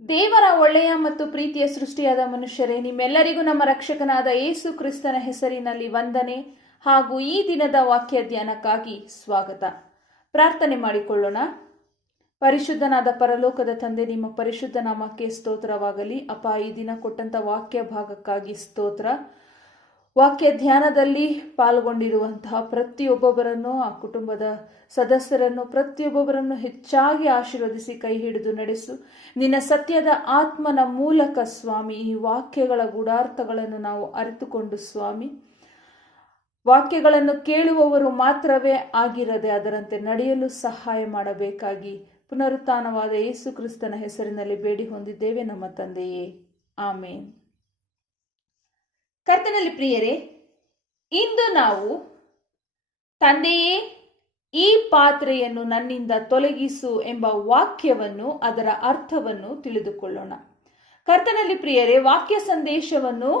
ದೇವರ ಒಳ್ಳೆಯ ಮತ್ತು ಪ್ರೀತಿಯ ಸೃಷ್ಟಿಯಾದ ಮನುಷ್ಯರೇ, ನಿಮ್ಮೆಲ್ಲರಿಗೂ ನಮ್ಮ ರಕ್ಷಕನಾದ ಯೇಸು ಕ್ರಿಸ್ತನ ಹೆಸರಿನಲ್ಲಿ ವಂದನೆ ಹಾಗೂ ಈ ದಿನದ ವಾಕ್ಯ ಧ್ಯಾನಕ್ಕಾಗಿ ಸ್ವಾಗತ. ಪ್ರಾರ್ಥನೆ ಮಾಡಿಕೊಳ್ಳೋಣ. ಪರಿಶುದ್ಧನಾದ ಪರಲೋಕದ ತಂದೆ, ನಿಮ್ಮ ಪರಿಶುದ್ಧ ನಾಮಕ್ಕೆ ಸ್ತೋತ್ರವಾಗಲಿ. ಅಪ್ಪ, ಈ ದಿನ ಕೊಟ್ಟಂತ ವಾಕ್ಯ ಭಾಗಕ್ಕಾಗಿ ಸ್ತೋತ್ರ. ವಾಕ್ಯ ಧ್ಯಾನದಲ್ಲಿ ಪಾಲ್ಗೊಂಡಿರುವಂತಹ ಪ್ರತಿಯೊಬ್ಬೊಬ್ಬರನ್ನು, ಆ ಕುಟುಂಬದ ಸದಸ್ಯರನ್ನು ಪ್ರತಿಯೊಬ್ಬೊಬ್ಬರನ್ನು ಹೆಚ್ಚಾಗಿ ಆಶೀರ್ವದಿಸಿ ಕೈ ಹಿಡಿದು ನಡೆಸು. ನಿನ್ನ ಸತ್ಯದ ಆತ್ಮನ ಮೂಲಕ ಸ್ವಾಮಿ, ಈ ವಾಕ್ಯಗಳ ಗೂಢಾರ್ಥಗಳನ್ನು ನಾವು ಅರಿತುಕೊಂಡು ಸ್ವಾಮಿ, ವಾಕ್ಯಗಳನ್ನು ಕೇಳುವವರು ಮಾತ್ರವೇ ಆಗಿರದೆ ಅದರಂತೆ ನಡೆಯಲು ಸಹಾಯ ಮಾಡಬೇಕಾಗಿ ಪುನರುತ್ಥಾನವಾದ ಯೇಸು ಕ್ರಿಸ್ತನ ಹೆಸರಿನಲ್ಲಿ ಬೇಡಿ ಹೊಂದಿದ್ದೇವೆ ನಮ್ಮ ತಂದೆಯೇ, ಆಮೇನ್. ಕರ್ತನಲ್ಲಿ ಪ್ರಿಯರೇ, ಇಂದು ನಾವು ತಂದೆಯೇ ಈ ಪಾತ್ರೆಯನ್ನು ನನ್ನಿಂದ ತೊಲಗಿಸು ಎಂಬ ವಾಕ್ಯವನ್ನು, ಅದರ ಅರ್ಥವನ್ನು ತಿಳಿದುಕೊಳ್ಳೋಣ. ಕರ್ತನಲ್ಲಿ ಪ್ರಿಯರೇ, ವಾಕ್ಯ ಸಂದೇಶವನ್ನು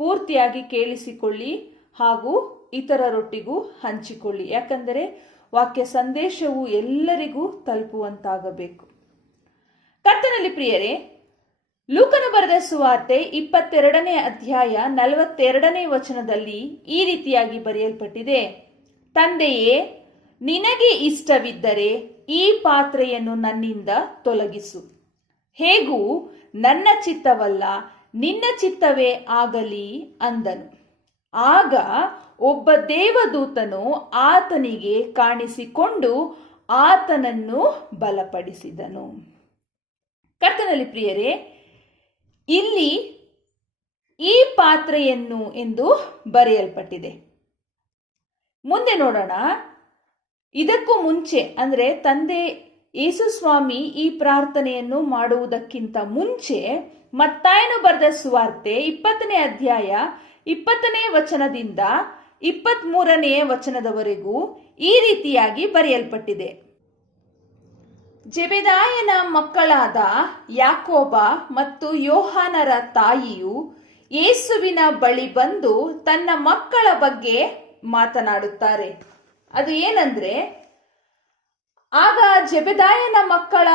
ಪೂರ್ತಿಯಾಗಿ ಕೇಳಿಸಿಕೊಳ್ಳಿ ಹಾಗೂ ಇತರರೊಟ್ಟಿಗೂ ಹಂಚಿಕೊಳ್ಳಿ. ಯಾಕಂದರೆ ವಾಕ್ಯ ಸಂದೇಶವು ಎಲ್ಲರಿಗೂ ತಲುಪುವಂತಾಗಬೇಕು. ಕರ್ತನಲ್ಲಿ ಪ್ರಿಯರೇ, ಲೂಕನು ಬರೆದ ಸುವಾರ್ತೆ 22ನೇ ಅಧ್ಯಾಯ 42ನೇ ವಚನದಲ್ಲಿ ಈ ರೀತಿಯಾಗಿ ಬರೆಯಲ್ಪಟ್ಟಿದೆ: ತಂದೆಯೇ, ನಿನಗೆ ಇಷ್ಟವಿದ್ದರೆ ಈ ಪಾತ್ರೆಯನ್ನು ನನ್ನಿಂದ ತೊಲಗಿಸು. ಹೇಗೂ ನನ್ನ ಚಿತ್ತವಲ್ಲ, ನಿನ್ನ ಚಿತ್ತವೇ ಆಗಲಿ ಅಂದನು. ಆಗ ಒಬ್ಬ ದೇವದೂತನು ಆತನಿಗೆ ಕಾಣಿಸಿಕೊಂಡು ಆತನನ್ನು ಬಲಪಡಿಸಿದನು. ಕರ್ತನಲ್ಲಿ ಪ್ರಿಯರೇ, ಇಲ್ಲಿ ಈ ಪಾತ್ರೆಯನ್ನು ಎಂದು ಬರೆಯಲ್ಪಟ್ಟಿದೆ. ಮುಂದೆ ನೋಡೋಣ. ಇದಕ್ಕೂ ಮುಂಚೆ, ಅಂದ್ರೆ ತಂದೆ ಯೇಸು ಸ್ವಾಮಿ ಈ ಪ್ರಾರ್ಥನೆಯನ್ನು ಮಾಡುವುದಕ್ಕಿಂತ ಮುಂಚೆ ಮತ್ತಾಯನು ಬರೆದ ಸುವಾರ್ತೆ 20ನೇ ಅಧ್ಯಾಯ 20ನೇ ವಚನದಿಂದ 23ನೇ ವಚನದವರೆಗೂ ಈ ರೀತಿಯಾಗಿ ಬರೆಯಲ್ಪಟ್ಟಿದೆ: ಜೆಬೆದಾಯನ ಮಕ್ಕಳಾದ ಯಾಕೋಬ ಮತ್ತು ಯೋಹಾನರ ತಾಯಿಯು ಯೇಸುವಿನ ಬಳಿ ಬಂದು ತನ್ನ ಮಕ್ಕಳ ಬಗ್ಗೆ ಮಾತನಾಡುತ್ತಾರೆ. ಅದು ಏನಂದ್ರೆ, ಆಗ ಜೆಬೆದಾಯನ ಮಕ್ಕಳ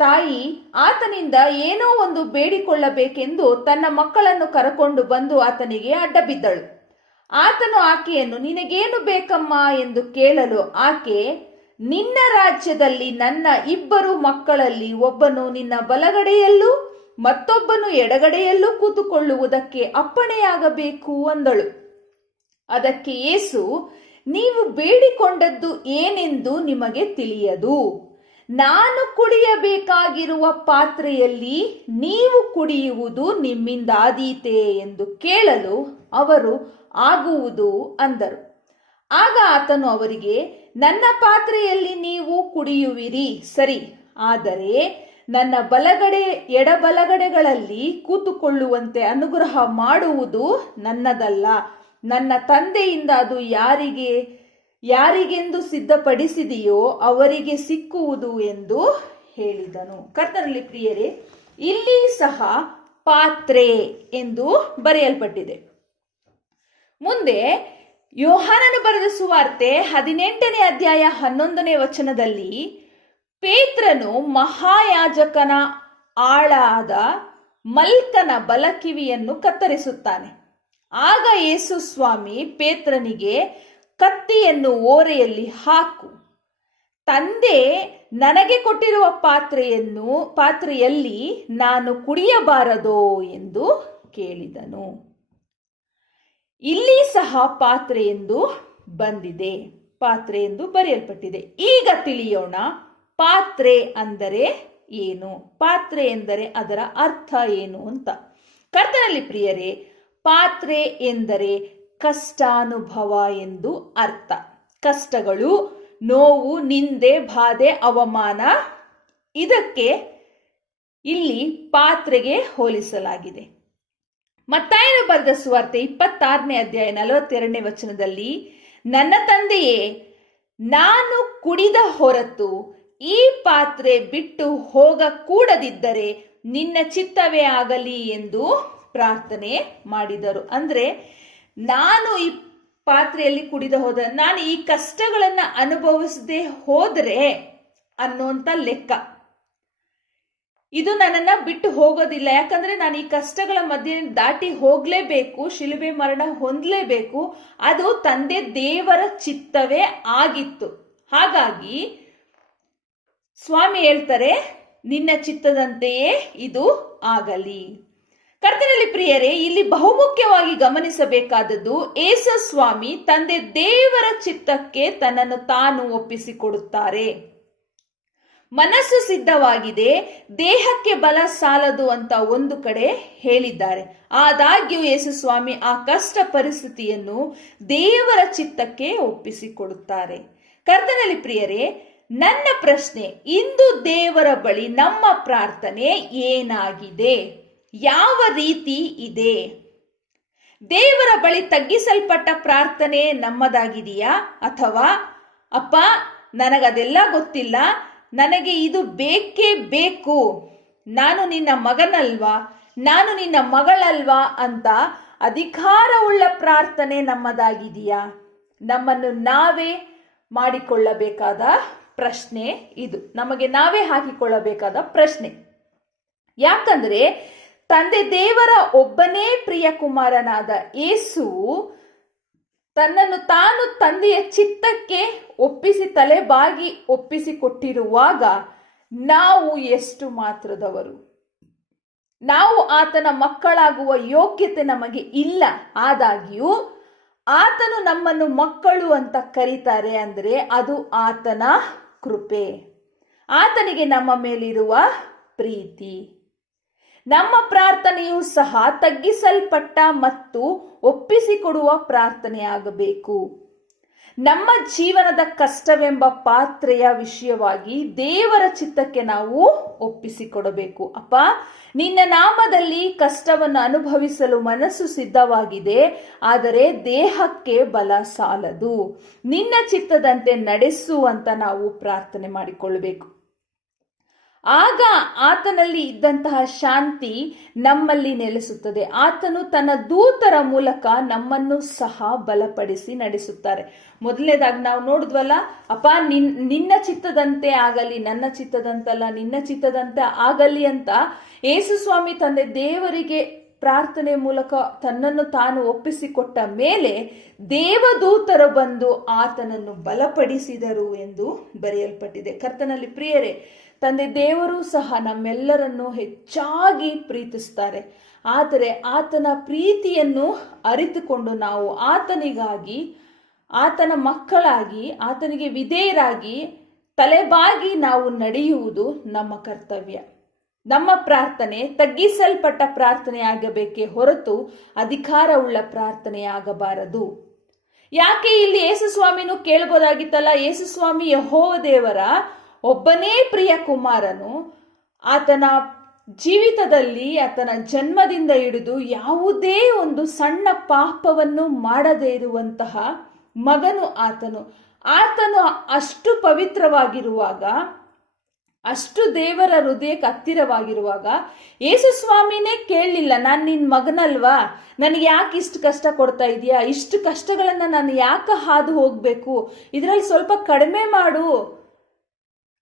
ತಾಯಿ ಆತನಿಂದ ಏನೋ ಒಂದು ಬೇಡಿಕೊಳ್ಳಬೇಕೆಂದು ತನ್ನ ಮಕ್ಕಳನ್ನು ಕರಕೊಂಡು ಬಂದು ಆತನಿಗೆ ಅಡ್ಡ ಬಿದ್ದಳು. ಆತನು ಆಕೆಯನ್ನು, ನಿನಗೇನು ಬೇಕಮ್ಮ ಎಂದು ಕೇಳಲು ಆಕೆ, ನಿನ್ನ ರಾಜ್ಯದಲ್ಲಿ ನನ್ನ 2 ಮಕ್ಕಳಲ್ಲಿ ಒಬ್ಬನು ನಿನ್ನ ಬಲಗಡೆಯಲ್ಲೂ ಮತ್ತೊಬ್ಬನು ಎಡಗಡೆಯಲ್ಲೂ ಕೂತುಕೊಳ್ಳುವುದಕ್ಕೆ ಅಪ್ಪಣೆಯಾಗಬೇಕು ಅಂದಳು. ಅದಕ್ಕೆ ಯೇಸು, ನೀವು ಬೇಡಿಕೊಂಡದ್ದು ಏನೆಂದು ನಿಮಗೆ ತಿಳಿಯದು. ನಾನು ಕುಡಿಯಬೇಕಾಗಿರುವ ಪಾತ್ರೆಯಲ್ಲಿ ನೀವು ಕುಡಿಯುವುದು ನಿಮ್ಮಿಂದಾದೀತೆ ಎಂದು ಕೇಳಲು ಅವರು, ಆಗುವುದು ಅಂದರು. ಆಗ ಆತನು ಅವರಿಗೆ, ನನ್ನ ಪಾತ್ರೆಯಲ್ಲಿ ನೀವು ಕುಡಿಯುವಿರಿ ಸರಿ, ಆದರೆ ನನ್ನ ಬಲಗಡೆ ಎಡಬಲಗಡೆಗಳಲ್ಲಿ ಕೂತುಕೊಳ್ಳುವಂತೆ ಅನುಗ್ರಹ ಮಾಡುವುದು ನನ್ನದಲ್ಲ, ನನ್ನ ತಂದೆಯಿಂದ ಅದು ಯಾರಿಗೆಂದು ಸಿದ್ಧಪಡಿಸಿದೆಯೋ ಅವರಿಗೆ ಸಿಕ್ಕುವುದು ಎಂದು ಹೇಳಿದನು. ಕರ್ತನಲ್ಲಿ ಪ್ರಿಯರೇ, ಇಲ್ಲಿ ಸಹ ಪಾತ್ರೆ ಎಂದು ಬರೆಯಲ್ಪಟ್ಟಿದೆ. ಮುಂದೆ ಯೋಹಾನನು ಬರೆದ ಸುವಾರ್ತೆ 18ನೇ ಅಧ್ಯಾಯ 11ನೇ ವಚನದಲ್ಲಿ ಪೇತ್ರನು ಮಹಾಯಾಜಕನ ಆಳಾದ ಮಲ್ಕನ ಬಲಕಿವಿಯನ್ನು ಕತ್ತರಿಸುತ್ತಾನೆ. ಆಗ ಯೇಸು ಸ್ವಾಮಿ ಪೇತ್ರನಿಗೆ, ಕತ್ತಿಯನ್ನು ಓರೆಯಲ್ಲಿ ಹಾಕು, ತಂದೆ ನನಗೆ ಕೊಟ್ಟಿರುವ ಪಾತ್ರೆಯಲ್ಲಿ ನಾನು ಕುಡಿಯಬಾರದೋ ಎಂದು ಕೇಳಿದನು. ಇಲ್ಲಿ ಸಹ ಪಾತ್ರೆ ಎಂದು ಬಂದಿದೆ, ಪಾತ್ರೆ ಎಂದು ಬರೆಯಲ್ಪಟ್ಟಿದೆ. ಈಗ ತಿಳಿಯೋಣ, ಪಾತ್ರೆ ಅಂದರೆ ಏನು, ಪಾತ್ರೆ ಎಂದರೆ ಅದರ ಅರ್ಥ ಏನು ಅಂತ. ಕರ್ತನಲ್ಲಿ ಪ್ರಿಯರೇ, ಪಾತ್ರೆ ಎಂದರೆ ಕಷ್ಟಾನುಭವ ಎಂದು ಅರ್ಥ. ಕಷ್ಟಗಳು, ನೋವು, ನಿಂದೆ, ಬಾಧೆ, ಅವಮಾನ, ಇದಕ್ಕೆ ಇಲ್ಲಿ ಪಾತ್ರೆಗೆ ಹೋಲಿಸಲಾಗಿದೆ. ಮತ್ತಾಯನು ಬರೆದ ಸುವಾರ್ತೆ 26ನೇ ಅಧ್ಯಾಯ 42ನೇ ವಚನದಲ್ಲಿ, ನನ್ನ ತಂದೆಯೇ, ನಾನು ಕುಡಿದ ಹೊರತು ಈ ಪಾತ್ರೆ ಬಿಟ್ಟು ಹೋಗಕೂಡದಿದ್ದರೆ ನಿನ್ನ ಚಿತ್ತವೇ ಆಗಲಿ ಎಂದು ಪ್ರಾರ್ಥನೆ ಮಾಡಿದರು. ಅಂದ್ರೆ, ನಾನು ಈ ಪಾತ್ರೆಯಲ್ಲಿ ಕುಡಿದ ಹೋದ, ನಾನು ಈ ಕಷ್ಟಗಳನ್ನ ಅನುಭವಿಸದೆ ಹೋದ್ರೆ ಅನ್ನುವಂತ ಲೆಕ್ಕ. ಇದು ನನ್ನನ್ನ ಬಿಟ್ಟು ಹೋಗೋದಿಲ್ಲ. ಯಾಕಂದ್ರೆ ನಾನು ಈ ಕಷ್ಟಗಳ ಮಧ್ಯೆ ದಾಟಿ ಹೋಗ್ಲೇಬೇಕು, ಶಿಲುಬೆ ಮರಣ ಹೊಂದಲೇಬೇಕು. ಅದು ತಂದೆ ದೇವರ ಚಿತ್ತವೇ ಆಗಿತ್ತು. ಹಾಗಾಗಿ ಸ್ವಾಮಿ ಹೇಳ್ತಾರೆ, ನಿನ್ನ ಚಿತ್ತದಂತೆಯೇ ಇದು ಆಗಲಿ. ಕರ್ತನಲ್ಲಿ ಪ್ರಿಯರೇ, ಇಲ್ಲಿ ಬಹುಮುಖ್ಯವಾಗಿ ಗಮನಿಸಬೇಕಾದದ್ದು, ಯೇಸು ಸ್ವಾಮಿ ತಂದೆ ದೇವರ ಚಿತ್ತಕ್ಕೆ ತನ್ನನ್ನು ತಾನು ಒಪ್ಪಿಸಿಕೊಡುತ್ತಾರೆ. ಮನಸ್ಸು ಸಿದ್ಧವಾಗಿದೆ, ದೇಹಕ್ಕೆ ಬಲ ಸಾಲದು ಅಂತ ಒಂದು ಕಡೆ ಹೇಳಿದ್ದಾರೆ. ಆದಾಗ್ಯೂ ಯೇಸು ಸ್ವಾಮಿ ಆ ಕಷ್ಟ ಪರಿಸ್ಥಿತಿಯನ್ನು ದೇವರ ಚಿತ್ತಕ್ಕೆ ಒಪ್ಪಿಸಿಕೊಡುತ್ತಾರೆ. ಕರ್ತನಲ್ಲಿ ಪ್ರಿಯರೇ, ನನ್ನ ಪ್ರಶ್ನೆ, ಇಂದು ದೇವರ ಬಳಿ ನಮ್ಮ ಪ್ರಾರ್ಥನೆ ಏನಾಗಿದೆ? ಯಾವ ರೀತಿ ಇದೆ? ದೇವರ ಬಳಿ ತಗ್ಗಿಸಲ್ಪಟ್ಟ ಪ್ರಾರ್ಥನೆ ನಮ್ಮದಾಗಿದೆಯಾ? ಅಥವಾ ಅಪ್ಪ, ನನಗದೆಲ್ಲ ಗೊತ್ತಿಲ್ಲ, ನನಗೆ ಇದು ಬೇಕೇ ಬೇಕು, ನಾನು ನಿನ್ನ ಮಗನಲ್ವಾ, ನಾನು ನಿನ್ನ ಮಗಳಲ್ವಾ ಅಂತ ಅಧಿಕಾರವುಳ್ಳ ಪ್ರಾರ್ಥನೆ ನಮ್ಮದಾಗಿದೆಯಾ? ನಮ್ಮನ್ನು ನಾವೇ ಮಾಡಿಕೊಳ್ಳಬೇಕಾದ ಪ್ರಶ್ನೆ ಇದು. ನಮಗೆ ನಾವೇ ಹಾಕಿಕೊಳ್ಳಬೇಕಾದ ಪ್ರಶ್ನೆ. ಯಾಕಂದ್ರೆ ತಂದೆ ದೇವರ ಒಬ್ಬನೇ ಪ್ರಿಯ ಕುಮಾರನಾದ ಯೇಸು ತನ್ನನ್ನು ತಾನು ತಂದೆಯ ಚಿತ್ತಕ್ಕೆ ಒಪ್ಪಿಸಿ ತಲೆಬಾಗಿ ಒಪ್ಪಿಸಿಕೊಟ್ಟಿರುವಾಗ ನಾವು ಎಷ್ಟು ಮಾತ್ರದವರು? ನಾವು ಆತನ ಮಕ್ಕಳಾಗುವ ಯೋಗ್ಯತೆ ನಮಗೆ ಇಲ್ಲ. ಆದಾಗ್ಯೂ ಆತನು ನಮ್ಮನ್ನು ಮಕ್ಕಳು ಅಂತ ಕರೀತಾರೆ ಅಂದ್ರೆ ಅದು ಆತನ ಕೃಪೆ, ಆತನಿಗೆ ನಮ್ಮ ಮೇಲಿರುವ ಪ್ರೀತಿ. ನಮ್ಮ ಪ್ರಾರ್ಥನೆಯೂ ಸಹ ತಗ್ಗಿಸಲ್ಪಟ್ಟ ಮತ್ತು ಒಪ್ಪಿಸಿಕೊಡುವ ಪ್ರಾರ್ಥನೆಯಾಗಬೇಕು. ನಮ್ಮ ಜೀವನದ ಕಷ್ಟವೆಂಬ ಪಾತ್ರೆಯ ವಿಷಯವಾಗಿ ದೇವರ ಚಿತ್ತಕ್ಕೆ ನಾವು ಒಪ್ಪಿಸಿಕೊಡಬೇಕು. ಅಪ್ಪ, ನಿನ್ನ ನಾಮದಲ್ಲಿ ಕಷ್ಟವನ್ನು ಅನುಭವಿಸಲು ಮನಸ್ಸು ಸಿದ್ಧವಾಗಿದೆ, ಆದರೆ ದೇಹಕ್ಕೆ ಬಲ ಸಾಲದು, ನಿನ್ನ ಚಿತ್ತದಂತೆ ನಡೆಸು ಅಂತ ನಾವು ಪ್ರಾರ್ಥನೆ ಮಾಡಿಕೊಳ್ಳಬೇಕು. ಆಗ ಆತನಲ್ಲಿ ಇದ್ದಂತಹ ಶಾಂತಿ ನಮ್ಮಲ್ಲಿ ನೆಲೆಸುತ್ತದೆ. ಆತನು ತನ್ನ ದೂತರ ಮೂಲಕ ನಮ್ಮನ್ನು ಸಹ ಬಲಪಡಿಸಿ ನಡೆಸುತ್ತಾರೆ. ಮೊದಲನೇದಾಗಿ ನಾವು ನೋಡಿದ್ವಲ್ಲ, ಅಪ್ಪ ನಿನ್ನ ಚಿತ್ತದಂತೆ ಆಗಲಿ, ನನ್ನ ಚಿತ್ತದಂತಲ್ಲ, ನಿನ್ನ ಚಿತ್ತದಂತೆ ಆಗಲಿ ಅಂತ ಯೇಸು ಸ್ವಾಮಿ ತಂದೆ ದೇವರಿಗೆ ಪ್ರಾರ್ಥನೆ ಮೂಲಕ ತನ್ನನ್ನು ತಾನು ಒಪ್ಪಿಸಿಕೊಟ್ಟ ಮೇಲೆ ದೇವದೂತರು ಬಂದು ಆತನನ್ನು ಬಲಪಡಿಸಿದರು ಎಂದು ಬರೆಯಲ್ಪಟ್ಟಿದೆ. ಕರ್ತನಲ್ಲಿ ಪ್ರಿಯರೇ, ತಂದೆ ದೇವರು ಸಹ ನಮ್ಮೆಲ್ಲರನ್ನು ಹೆಚ್ಚಾಗಿ ಪ್ರೀತಿಸ್ತಾರೆ. ಆದರೆ ಆತನ ಪ್ರೀತಿಯನ್ನು ಅರಿತುಕೊಂಡು ನಾವು ಆತನಿಗಾಗಿ, ಆತನ ಮಕ್ಕಳಾಗಿ, ಆತನಿಗೆ ವಿಧೇಯರಾಗಿ ತಲೆಬಾಗಿ ನಾವು ನಡೆಯುವುದು ನಮ್ಮ ಕರ್ತವ್ಯ. ನಮ್ಮ ಪ್ರಾರ್ಥನೆ ತಗ್ಗಿಸಲ್ಪಟ್ಟ ಪ್ರಾರ್ಥನೆ ಆಗಬೇಕೇ ಹೊರತು ಅಧಿಕಾರವುಳ್ಳ ಪ್ರಾರ್ಥನೆಯಾಗಬಾರದು. ಯಾಕೆ ಇಲ್ಲಿ ಯೇಸು ಸ್ವಾಮಿನೂ ಕೇಳಬಹುದಾಗಿತ್ತಲ್ಲ, ಯೇಸು ಸ್ವಾಮಿ ಯೆಹೋವ ದೇವರ ಒಬ್ಬನೇ ಪ್ರಿಯ ಕುಮಾರನು, ಆತನ ಜೀವಿತದಲ್ಲಿ ಆತನ ಜನ್ಮದಿಂದ ಹಿಡಿದು ಯಾವುದೇ ಒಂದು ಸಣ್ಣ ಪಾಪವನ್ನು ಮಾಡದೇ ಇರುವಂತಹ ಮಗನು ಆತನು ಅಷ್ಟು ಪವಿತ್ರವಾಗಿರುವಾಗ, ಅಷ್ಟು ದೇವರ ಹೃದಯಕ್ಕೆ ಹತ್ತಿರವಾಗಿರುವಾಗ ಯೇಸು ಸ್ವಾಮಿನೇ ಕೇಳಲಿಲ್ಲ, ನಾನು ನಿನ್ನ ಮಗನಲ್ವಾ, ನನಗೆ ಯಾಕೆ ಇಷ್ಟು ಕಷ್ಟ ಕೊಡ್ತಾ ಇದೀಯಾ, ಇಷ್ಟು ಕಷ್ಟಗಳನ್ನ ನಾನು ಯಾಕೆ ಹಾದು ಹೋಗ್ಬೇಕು, ಇದರಲ್ಲಿ ಸ್ವಲ್ಪ ಕಡಿಮೆ ಮಾಡು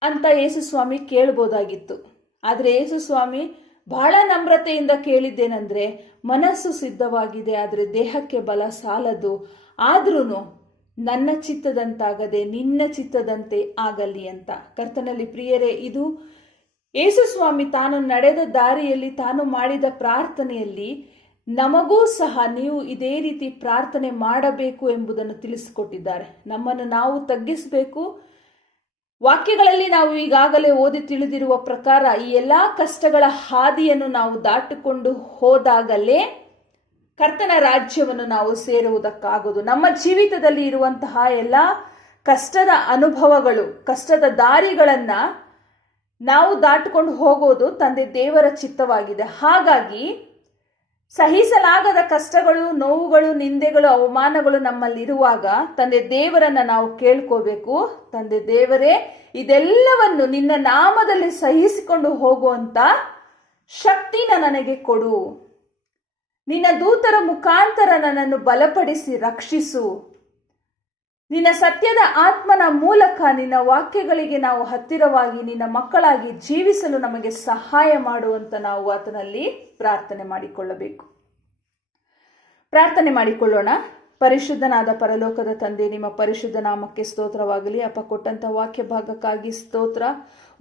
ಅಂತ ಯೇಸು ಸ್ವಾಮಿ ಕೇಳ್ಬೋದಾಗಿತ್ತು. ಆದರೆ ಯೇಸು ಸ್ವಾಮಿ ಬಹಳ ನಮ್ರತೆಯಿಂದ ಕೇಳಿದ್ದೇನೆಂದ್ರೆ, ಮನಸ್ಸು ಸಿದ್ಧವಾಗಿದೆ ಆದರೆ ದೇಹಕ್ಕೆ ಬಲ ಸಾಲದು, ಆದ್ರೂ ನನ್ನ ಚಿತ್ತದಂತಾಗದೆ ನಿನ್ನ ಚಿತ್ತದಂತೆ ಆಗಲಿ ಅಂತ. ಕರ್ತನಲ್ಲಿ ಪ್ರಿಯರೇ, ಇದು ಯೇಸು ಸ್ವಾಮಿ ತಾನು ನಡೆದ ದಾರಿಯಲ್ಲಿ, ತಾನು ಮಾಡಿದ ಪ್ರಾರ್ಥನೆಯಲ್ಲಿ ನಮಗೂ ಸಹ ನೀವು ಇದೇ ರೀತಿ ಪ್ರಾರ್ಥನೆ ಮಾಡಬೇಕು ಎಂಬುದನ್ನು ತಿಳಿಸಿಕೊಟ್ಟಿದ್ದಾರೆ. ನಮ್ಮನ್ನು ನಾವು ತಗ್ಗಿಸಬೇಕು. ವಾಕ್ಯಗಳಲ್ಲಿ ನಾವು ಈಗಾಗಲೇ ಓದಿ ತಿಳಿದಿರುವ ಪ್ರಕಾರ ಈ ಎಲ್ಲಾ ಕಷ್ಟಗಳ ಹಾದಿಯನ್ನು ನಾವು ದಾಟಿಕೊಂಡು ಹೋದಾಗಲೇ ಕರ್ತನ ರಾಜ್ಯವನ್ನು ನಾವು ಸೇರುವುದಕ್ಕಾಗೋದು. ನಮ್ಮ ಜೀವಿತದಲ್ಲಿ ಇರುವಂತಹ ಎಲ್ಲ ಕಷ್ಟದ ಅನುಭವಗಳು, ಕಷ್ಟದ ದಾರಿಗಳನ್ನ ನಾವು ದಾಟಿಕೊಂಡು ಹೋಗೋದು ತಂದೆ ದೇವರ ಚಿತ್ತವಾಗಿದೆ. ಹಾಗಾಗಿ ಸಹಿಸಲಾಗದ ಕಷ್ಟಗಳು, ನೋವುಗಳು, ನಿಂದೆಗಳು, ಅವಮಾನಗಳು ನಮ್ಮಲ್ಲಿರುವಾಗ ತಂದೆ ದೇವರನ್ನ ನಾವು ಕೇಳ್ಕೋಬೇಕು. ತಂದೆ ದೇವರೇ, ಇದೆಲ್ಲವನ್ನು ನಿನ್ನ ನಾಮದಲ್ಲಿ ಸಹಿಸಿಕೊಂಡು ಹೋಗುವಂತ ಶಕ್ತಿನ ನನಗೆ ಕೊಡು, ನಿನ್ನ ದೂತರ ಮುಖಾಂತರ ನನ್ನನ್ನು ಬಲಪಡಿಸಿ ರಕ್ಷಿಸು, ನಿನ್ನ ಸತ್ಯದ ಆತ್ಮನ ಮೂಲಕ ನಿನ್ನ ವಾಕ್ಯಗಳಿಗೆ ನಾವು ಹತ್ತಿರವಾಗಿ ನಿನ್ನ ಮಕ್ಕಳಾಗಿ ಜೀವಿಸಲು ನಮಗೆ ಸಹಾಯ ಮಾಡುವಂತ ನಾವು ಆತನಲ್ಲಿ ಪ್ರಾರ್ಥನೆ ಮಾಡಿಕೊಳ್ಳಬೇಕು. ಪ್ರಾರ್ಥನೆ ಮಾಡಿಕೊಳ್ಳೋಣ. ಪರಿಶುದ್ಧನಾದ ಪರಲೋಕದ ತಂದೆ, ನಿಮ್ಮ ಪರಿಶುದ್ಧ ನಾಮಕ್ಕೆ ಸ್ತೋತ್ರವಾಗಲಿ. ಅಪ್ಪ, ಕೊಟ್ಟಂತ ವಾಕ್ಯ ಭಾಗಕ್ಕಾಗಿ ಸ್ತೋತ್ರ.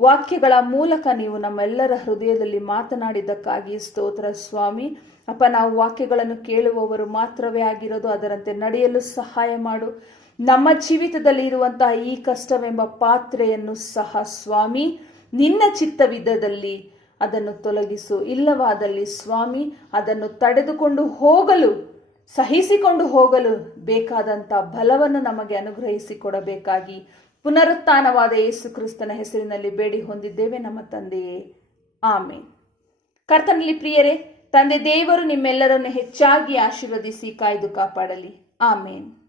ವಾಕ್ಯಗಳ ಮೂಲಕ ನೀವು ನಮ್ಮೆಲ್ಲರ ಹೃದಯದಲ್ಲಿ ಮಾತನಾಡಿದ್ದಕ್ಕಾಗಿ ಸ್ತೋತ್ರ ಸ್ವಾಮಿ. ಅಪ್ಪ, ನಾವು ವಾಕ್ಯಗಳನ್ನು ಕೇಳುವವರು ಮಾತ್ರವೇ ಆಗಿರೋದು, ಅದರಂತೆ ನಡೆಯಲು ಸಹಾಯ ಮಾಡು. ನಮ್ಮ ಜೀವಿತದಲ್ಲಿ ಇರುವಂತಹ ಈ ಕಷ್ಟವೆಂಬ ಪಾತ್ರೆಯನ್ನು ಸಹ ಸ್ವಾಮಿ ನಿನ್ನ ಚಿತ್ತವಿದ್ದದಲ್ಲಿ ಅದನ್ನು ತೊಲಗಿಸು. ಇಲ್ಲವಾದಲ್ಲಿ ಸ್ವಾಮಿ ಅದನ್ನು ತಡೆದುಕೊಂಡು ಹೋಗಲು, ಸಹಿಸಿಕೊಂಡು ಹೋಗಲು ಬೇಕಾದಂತ ಬಲವನ್ನು ನಮಗೆ ಅನುಗ್ರಹಿಸಿ ಕೊಡಬೇಕಾಗಿ ಪುನರುತ್ಥಾನವಾದ ಯೇಸು ಕ್ರಿಸ್ತನ ಹೆಸರಿನಲ್ಲಿ ಬೇಡಿ ಹೊಂದಿದ್ದೇವೆ ನಮ್ಮ ತಂದೆಯೇ, ಆಮೇನ್. ಕರ್ತನಲ್ಲಿ ಪ್ರಿಯರೇ, ತಂದೆ ದೇವರು ನಿಮ್ಮೆಲ್ಲರನ್ನು ಹೆಚ್ಚಾಗಿ ಆಶೀರ್ವದಿಸಿ ಕಾಯ್ದು ಕಾಪಾಡಲಿ. ಆಮೇನ್.